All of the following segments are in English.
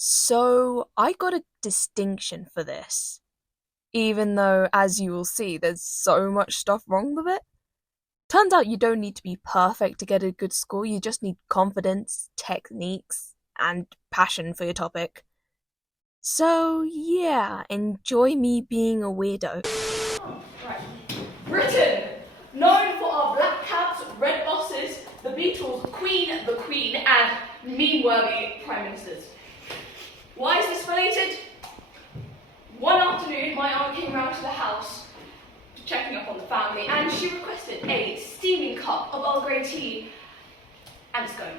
So I got a distinction for this, even though, as you will see, there's so much stuff wrong with it. Turns out you don't need to be perfect to get a good score, you just need confidence, techniques, and passion for your topic. So, yeah, enjoy me being a weirdo. Right. Britain, known for our black caps, red bosses, the Beatles, the Queen, and meme-worthy prime ministers. Why is this related? One afternoon, my aunt came round to the house, checking up on the family, and she requested a steaming cup of Earl Grey tea and a scone.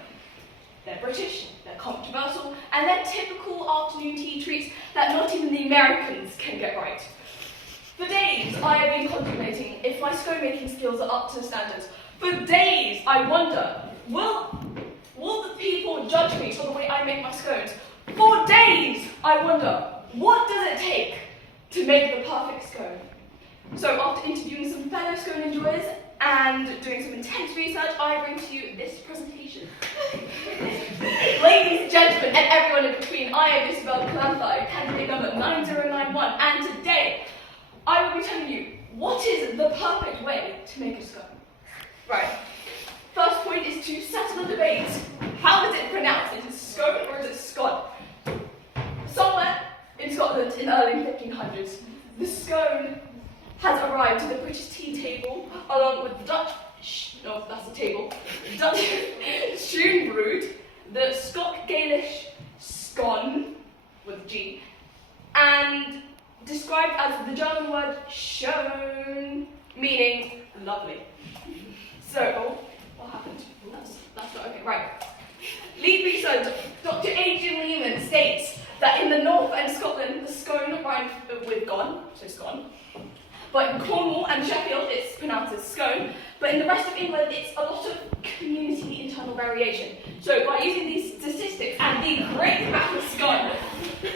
They're British, they're controversial, and they're typical afternoon tea treats that not even the Americans can get right. For days, I have been contemplating if my scone making skills are up to standards. For days, I wonder, will the people judge me for the way I make my scones? For days, I wonder, what does it take to make the perfect scone? So after interviewing some fellow scone enjoyers and doing some intense research, I bring to you this presentation. Ladies and gentlemen, and everyone in between, I am Isabel Calantha, candidate number 9091, and today I will be telling you what is the perfect way to make a scone. Right. First point is to settle the debate. How is it pronounced? Is it scone or is it scone? Somewhere in Scotland in the early 1500s, the scone has arrived to the British tea table along with the Dutch, no, that's the table, Dutch schoenbrood, the Scotch Gaelish scone with G, and described as the German word schön, meaning lovely. So, what happened? That's not okay, right. Lead researcher Dr. Adrian Lehman states that in the north and Scotland, the scone rhymes with gone, so scone. But in Cornwall and Sheffield, it's pronounced as scone. But in the rest of England, it's a lot of community internal variation. So by using these statistics and the great map of scone,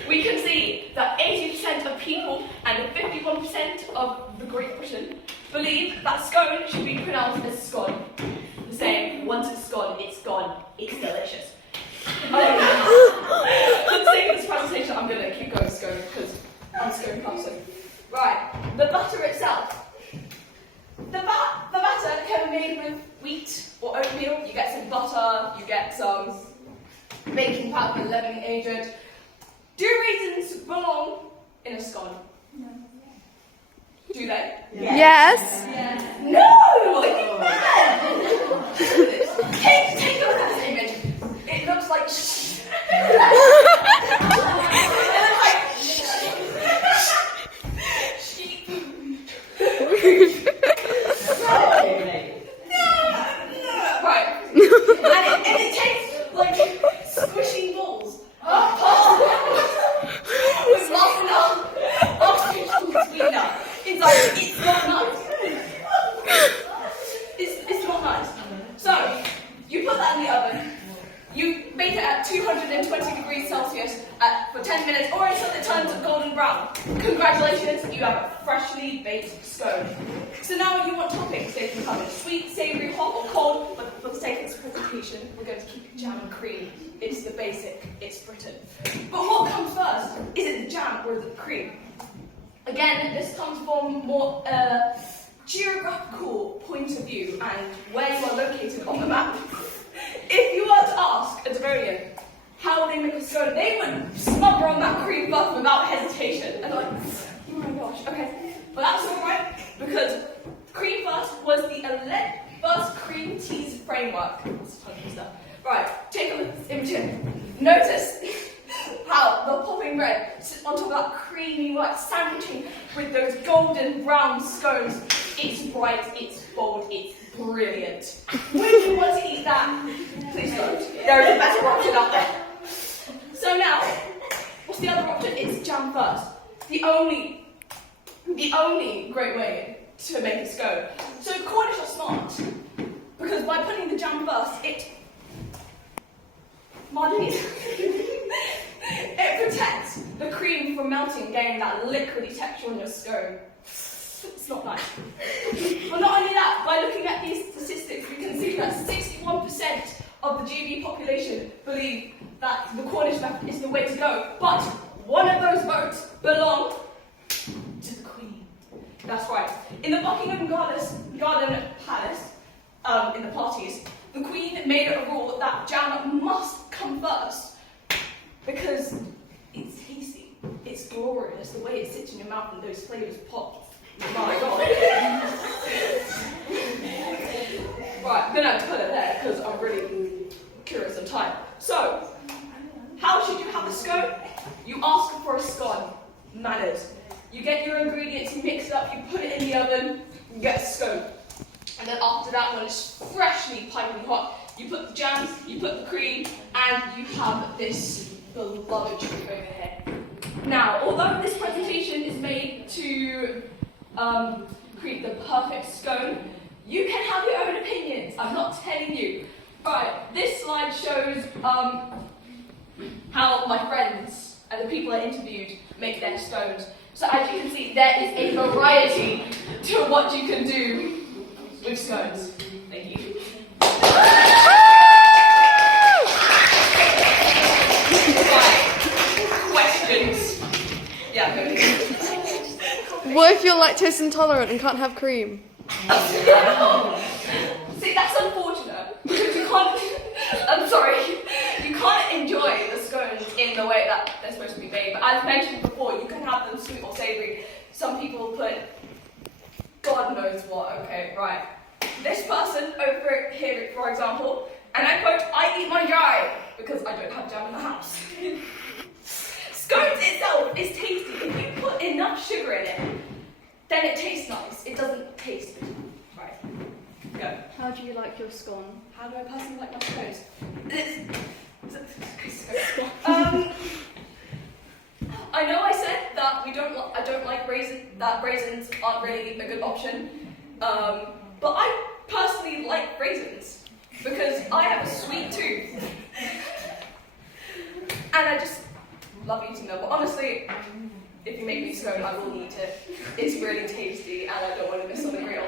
we can see that 80% of people and 51% of the Great Britain believe that scone should be pronounced as scone. The saying, once it's scone, it's gone, it's delicious. For the sake of this presentation, I'm going to keep going scone because I'm a scone person. Right, the butter itself. The batter can be made with wheat or oatmeal. You get some butter, you get some baking powder, leavening agent. Do raisins belong in a scone? No. Do they? Yes. Yes. No! Are you mad? Take a look at this image. It looks like and it tastes like squishy balls. With lots of artificial sweetener. It's not nice. It's not nice. So, you put that in the oven. You bake it at 220 degrees Celsius for 10 minutes or until it turns golden brown. Congratulations, you have a freshly baked scone. So now you want toppings. They can come in sweet, savoury, hot or cold, but for the sake of this presentation, we're going to keep it jam and cream. It's the basic, it's Britain. But what comes first? Is it the jam or is it the cream? Again, this comes from more geographical point of view and where you are located on the map. If you were to ask a Devonian how they make a scone, they would smother on that cream first without hesitation. And like, oh my gosh, okay. But that's alright, because cream first was the first cream cheese framework. That's a ton of stuff. Right, take a look at this image here. Notice how the popping bread sits on top of that creamy white sandwiching with those golden brown scones. It's bright, it's bold, it's brilliant. When you want to eat that, please don't. There is a better option out there. So now, what's the other option? It's jam first. The only great way to make a scone. So Cornish are smart, because by putting the jam first, it protects the cream from melting and getting that liquidy texture on your scone. It's not nice. But not only that, by looking at these statistics, we can see that 61% of the GB population believe that the Cornish method is the way to go, but one of those votes belong to the Queen. That's right. In the Buckingham Garden Palace, in the parties, the Queen made it a rule that jam must come first because it's tasty, it's glorious, the way it sits in your mouth and those flavours pop. My God. Right, I'm gonna put it there because I'm really curious on time. So, how should you have a scone? You ask for a scone. Manners. You get your ingredients, you mix it up, you put it in the oven, you get a scone. And then after that, when it's freshly piping hot, you put the jams, you put the cream, and you have this beloved treat over here. Now, although this presentation is made to create the perfect scone, you can have your own opinions. I'm not telling you. Right, this slide shows how my friends and the people I interviewed make their scones. So as you can see, there is a variety to what you can do with scones. Thank you. Right, questions? Yeah, go ahead. What if you're lactose intolerant and can't have cream? See, that's unfortunate because you can't. I'm sorry, you can't enjoy the scones in the way that they're supposed to be made. But as mentioned before, you can have them sweet or savoury. Some people put God knows what. Okay, right. This person over here, for example, and I quote, "I eat mine dry because I don't have jam in the house." Scones itself is tasty. If you put enough sugar in it, then it tastes nice. It doesn't taste good. Right. Go. How do you like your scone? How do I personally like my scones? I know I said that I don't like raisins. That raisins aren't really a good option. But I personally like raisins because I have a sweet tooth, and I just love eating them. But honestly, if you make me scone, I will eat it. It's really tasty, and I don't want to miss on the grill.